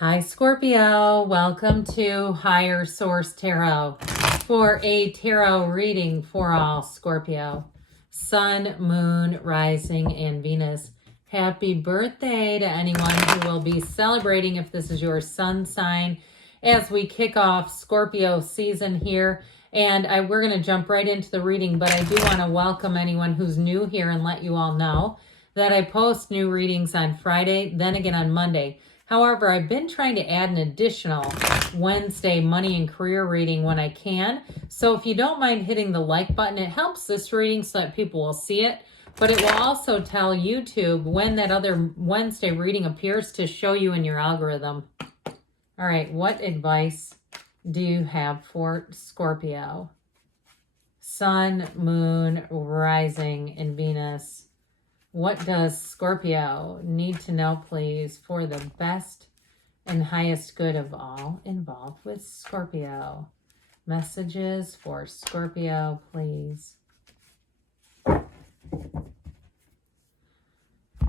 Hi, Scorpio. Welcome to Higher Source Tarot for a tarot reading for all Scorpio. Sun, Moon, Rising, and Venus. Happy birthday to anyone who will be celebrating if this is your sun sign as we kick off Scorpio season here. And we're going to jump right into the reading, but I do want to welcome anyone who's new here and let you all know that I post new readings on Friday, then again on Monday. However, I've been trying to add an additional Wednesday money and career reading when I can. So if you don't mind hitting the like button, it helps this reading so that people will see it. But it will also tell YouTube when that other Wednesday reading appears to show you in your algorithm. All right, what advice do you have for Scorpio? Sun, Moon, Rising, and Venus. What does Scorpio need to know, please, for the best and highest good of all involved with Scorpio? Messages for Scorpio, please.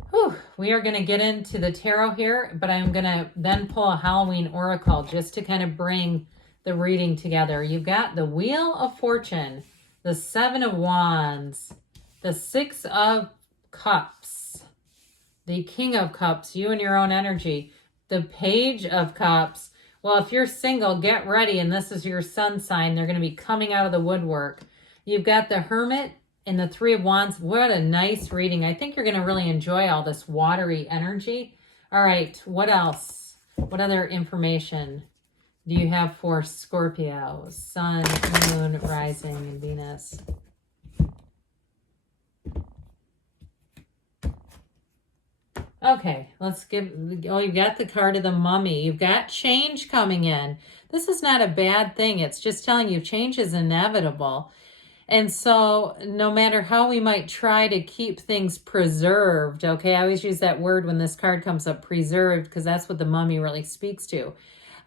Whew, we are going to get into the tarot here, but I'm going to then pull a Halloween oracle just to kind of bring the reading together. You've got the Wheel of Fortune, the Seven of Wands, the Six of Cups, the King of Cups, you and your own energy, the Page of Cups. Well, if you're single, get ready, and this is your sun sign. They're going to be coming out of the woodwork. You've got the Hermit and the Three of Wands. What a nice reading. I think you're going to really enjoy all this watery energy. All right, what else? What other information do you have for Scorpio? Sun, Moon, Rising, and Venus. Okay, let's give, you've got the card of the Mummy. You've got change coming in. This is not a bad thing. It's just telling you change is inevitable. And so no matter how we might try to keep things preserved, okay, I always use that word when this card comes up, preserved, because that's what the Mummy really speaks to.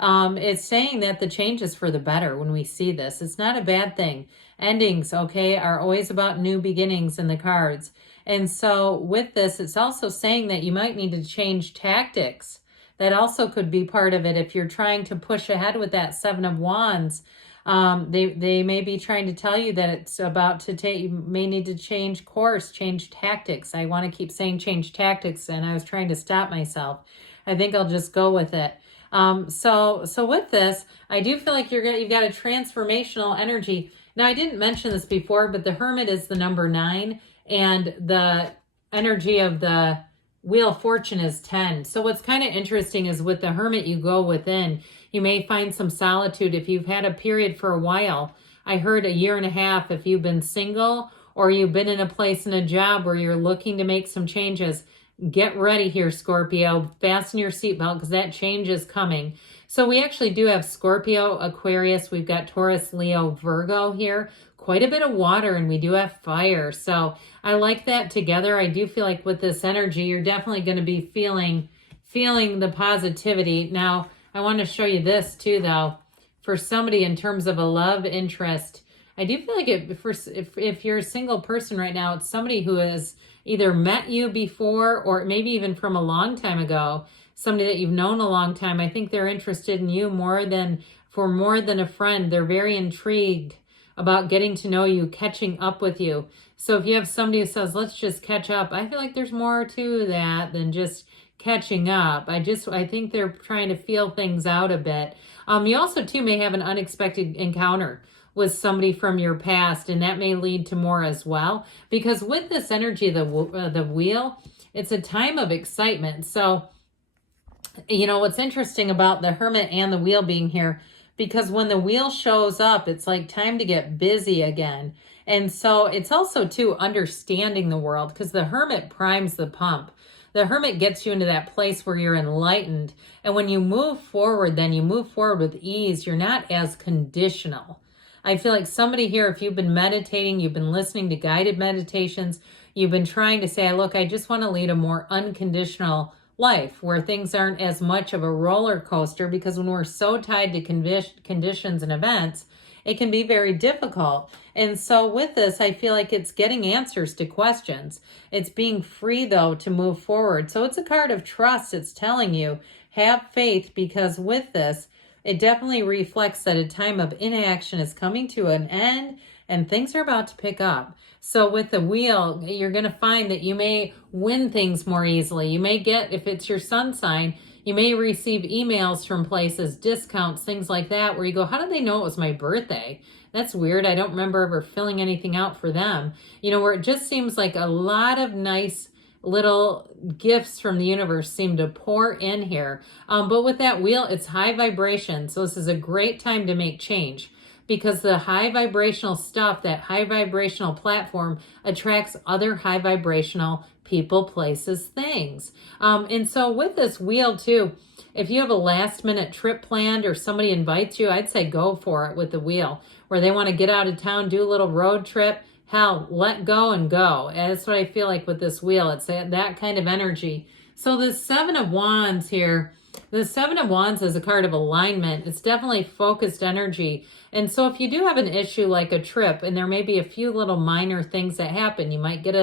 It's saying that the change is for the better when we see this. It's not a bad thing. Endings, okay, are always about new beginnings in the cards. And so with this, it's also saying that you might need to change tactics. That also could be part of it if you're trying to push ahead with that Seven of Wands. They may be trying to tell you that it's about to take, you may need to change course, change tactics. I want to keep saying change tactics, and I was trying to stop myself. I think I'll just go with it. So with this, I do feel like you've got a transformational energy. Now, I didn't mention this before, but the Hermit is the number 9, and the energy of the Wheel of Fortune is 10. So what's kind of interesting is with the Hermit, you go within. You may find some solitude if you've had a period for a while. I heard a year and a half if you've been single or you've been in a place in a job where you're looking to make some changes. Get ready here, Scorpio. Fasten your seatbelt because that change is coming. So we actually do have Scorpio, Aquarius. We've got Taurus, Leo, Virgo here. Quite a bit of water, and we do have fire. So I like that together. I do feel like with this energy, you're definitely going to be feeling the positivity. Now, I want to show you this too, though. For somebody in terms of a love interest, I do feel like if you're a single person right now, it's somebody who has either met you before or maybe even from a long time ago, somebody that you've known a long time. I think they're interested in you more than a friend. They're very intrigued about getting to know you, catching up with you. So if you have somebody who says, let's just catch up, I feel like there's more to that than just catching up. I think they're trying to feel things out a bit. You also too may have an unexpected encounter with somebody from your past, and that may lead to more as well. Because with this energy, the wheel, it's a time of excitement. So, you know, what's interesting about the Hermit and the wheel being here, because when the wheel shows up, it's like time to get busy again. And so it's also too understanding the world, because the Hermit primes the pump. The Hermit gets you into that place where you're enlightened. And when you move forward, then you move forward with ease. You're not as conditional. I feel like somebody here, if you've been meditating, you've been listening to guided meditations, you've been trying to say, look, I just want to lead a more unconditional life where things aren't as much of a roller coaster, because when we're so tied to conditions and events, it can be very difficult. And so with this, I feel like it's getting answers to questions. It's being free, though, to move forward. So it's a card of trust. It's telling you, have faith, because with this, it definitely reflects that a time of inaction is coming to an end and things are about to pick up. So with the wheel, you're going to find that you may win things more easily. You may get, if it's your sun sign, you may receive emails from places, discounts, things like that, where you go, how did they know it was my birthday? That's weird. I don't remember ever filling anything out for them. You know, where it just seems like a lot of nice little gifts from the universe seem to pour in here. But with that wheel, it's high vibration. So this is a great time to make change, because the high vibrational stuff, that high vibrational platform, attracts other high vibrational people, places, things. And so with this wheel too, if you have a last minute trip planned or somebody invites you, I'd say go for it with the wheel, where they want to get out of town, do a little road trip. Hell, let go and go. And that's what I feel like with this wheel. It's that kind of energy. So the Seven of Wands here, the Seven of Wands is a card of alignment. It's definitely focused energy. And so if you do have an issue like a trip, and there may be a few little minor things that happen, you might get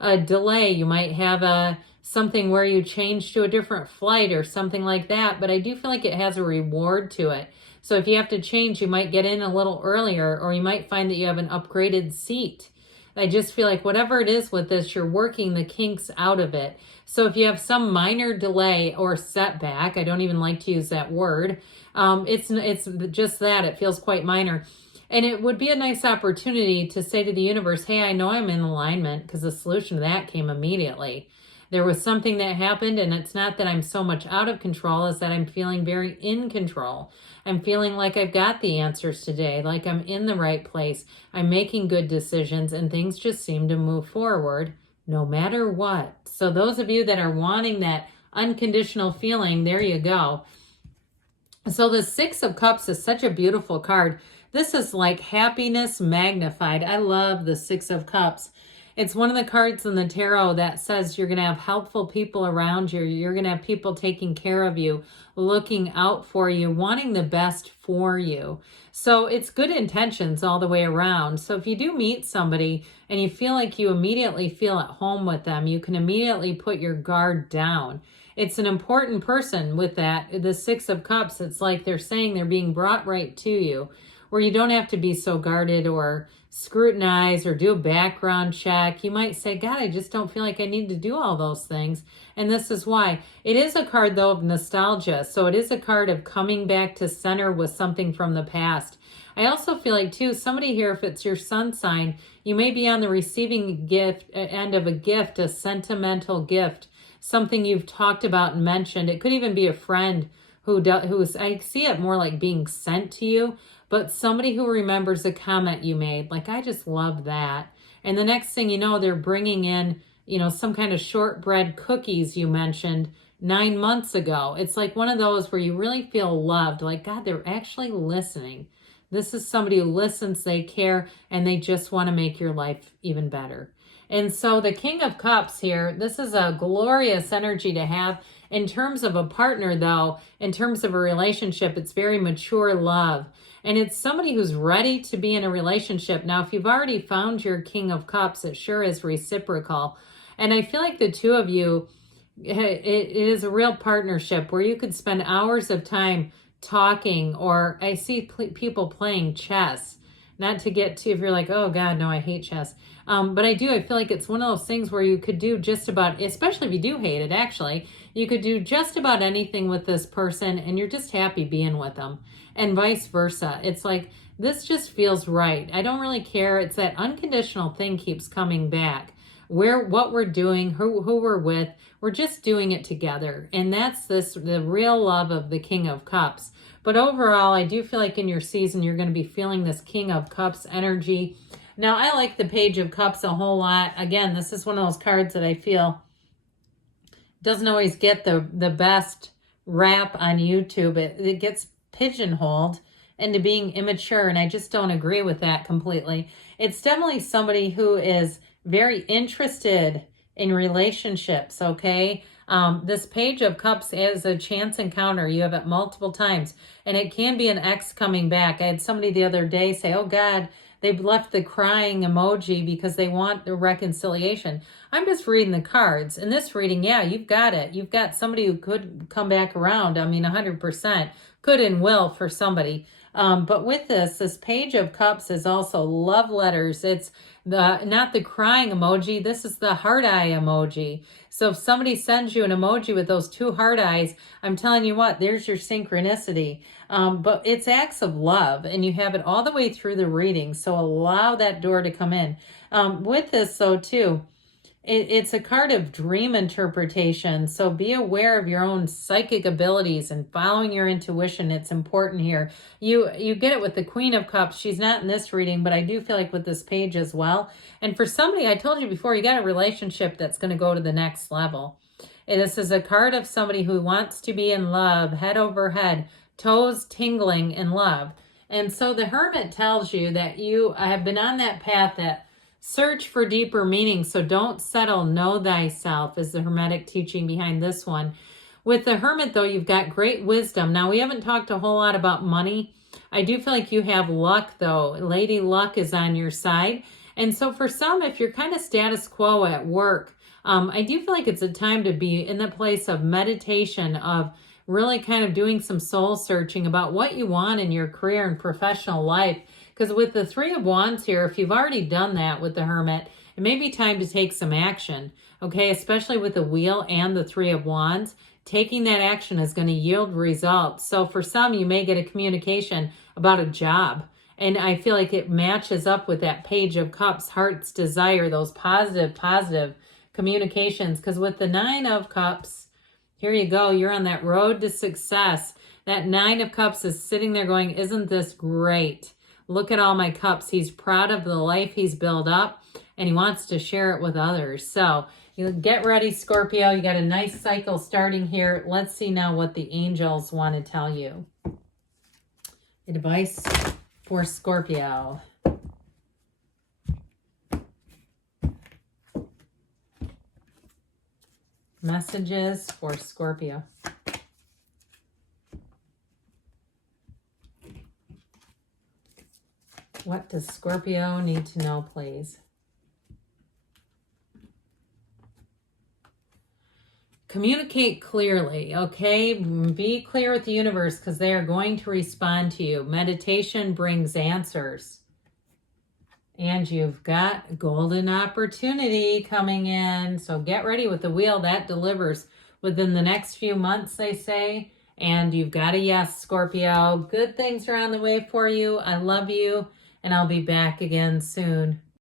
a delay, you might have something where you change to a different flight or something like that, but I do feel like it has a reward to it. So if you have to change, you might get in a little earlier, or you might find that you have an upgraded seat. I just feel like whatever it is with this, you're working the kinks out of it. So if you have some minor delay or setback, I don't even like to use that word, it's just that, it feels quite minor. And it would be a nice opportunity to say to the universe, hey, I know I'm in alignment, because the solution to that came immediately. There was something that happened, and it's not that I'm so much out of control as that I'm feeling very in control. I'm feeling like I've got the answers today, like I'm in the right place. I'm making good decisions, and things just seem to move forward no matter what. So those of you that are wanting that unconditional feeling, there you go. So the Six of Cups is such a beautiful card. This is like happiness magnified. I love the Six of Cups. It's one of the cards in the tarot that says you're going to have helpful people around you. You're going to have people taking care of you, looking out for you, wanting the best for you. So it's good intentions all the way around. So if you do meet somebody and you feel like you immediately feel at home with them, you can immediately put your guard down. It's an important person with that. The Six of Cups, it's like they're saying they're being brought right to you, where you don't have to be so guarded or scrutinize or do a background check. You might say, God, I just don't feel like I need to do all those things. And this is why. It is a card, though, of nostalgia. So it is a card of coming back to center with something from the past. I also feel like, too, somebody here, if it's your sun sign, you may be on the receiving end of a gift, a sentimental gift, something you've talked about and mentioned. It could even be a friend who's, I see it more like being sent to you, but somebody who remembers a comment you made, like, I just love that. And the next thing you know, they're bringing in, some kind of shortbread cookies you mentioned 9 months ago. It's like one of those where you really feel loved, like, God, they're actually listening. This is somebody who listens, they care, and they just want to make your life even better. And so the King of Cups here, this is a glorious energy to have. In terms of a partner, though, in terms of a relationship, it's very mature love. And it's somebody who's ready to be in a relationship. Now, if you've already found your King of Cups, it sure is reciprocal. And I feel like the two of you, it is a real partnership where you could spend hours of time talking, or I see people playing chess. Not to get to, if you're like, oh God, no, I hate chess. But I feel like it's one of those things where you could do just about, especially if you do hate it, actually, you could do just about anything with this person and you're just happy being with them, and vice versa. It's like, this just feels right. I don't really care. It's that unconditional thing keeps coming back. What we're doing, who we're with, we're just doing it together. And that's the real love of the King of Cups. But overall, I do feel like in your season, you're going to be feeling this King of Cups energy. Now, I like the Page of Cups a whole lot. Again, this is one of those cards that I feel doesn't always get the best rap on YouTube. It gets pigeonholed into being immature, and I just don't agree with that completely. It's definitely somebody who is very interested in relationships, okay? This Page of Cups is a chance encounter. You have it multiple times, and it can be an ex coming back. I had somebody the other day say, oh God, they've left the crying emoji because they want the reconciliation. I'm just reading the cards. In this reading, yeah, you've got it. You've got somebody who could come back around. I mean, 100% could and will for somebody. But with this Page of Cups is also love letters. It's not the crying emoji. This is the heart eye emoji. So if somebody sends you an emoji with those two heart eyes, I'm telling you what, there's your synchronicity. But it's acts of love, and you have it all the way through the reading. So allow that door to come in. With this, though, too, it's a card of dream interpretation. So be aware of your own psychic abilities and following your intuition. It's important here. You get it with the Queen of Cups. She's not in this reading, but I do feel like with this page as well. And for somebody, I told you before, you got a relationship that's going to go to the next level. And this is a card of somebody who wants to be in love, head over head, toes tingling in love. And so the Hermit tells you that you have been on that path that search for deeper meaning. So don't settle, know thyself is the Hermetic teaching behind this one. With the Hermit, though, you've got great wisdom. Now, we haven't talked a whole lot about money. I do feel like you have luck, though. Lady Luck is on your side. And so for some, if you're kind of status quo at work, I do feel like it's a time to be in the place of meditation, of really kind of doing some soul searching about what you want in your career and professional life. Because with the Three of Wands here, if you've already done that with the Hermit, it may be time to take some action, okay? Especially with the Wheel and the Three of Wands, taking that action is going to yield results. So for some, you may get a communication about a job. And I feel like it matches up with that Page of Cups, heart's desire, those positive communications. Because with the Nine of Cups, here you go, you're on that road to success. That Nine of Cups is sitting there going, isn't this great? Look at all my cups. He's proud of the life he's built up, and he wants to share it with others. So you get ready, Scorpio. You got a nice cycle starting here. Let's see now what the angels want to tell you. Advice for Scorpio. Messages for Scorpio. What does Scorpio need to know, please? Communicate clearly, okay? Be clear with the universe because they are going to respond to you. Meditation brings answers. And you've got golden opportunity coming in. So get ready with the Wheel. That delivers within the next few months, they say. And you've got a yes, Scorpio. Good things are on the way for you. I love you. And I'll be back again soon.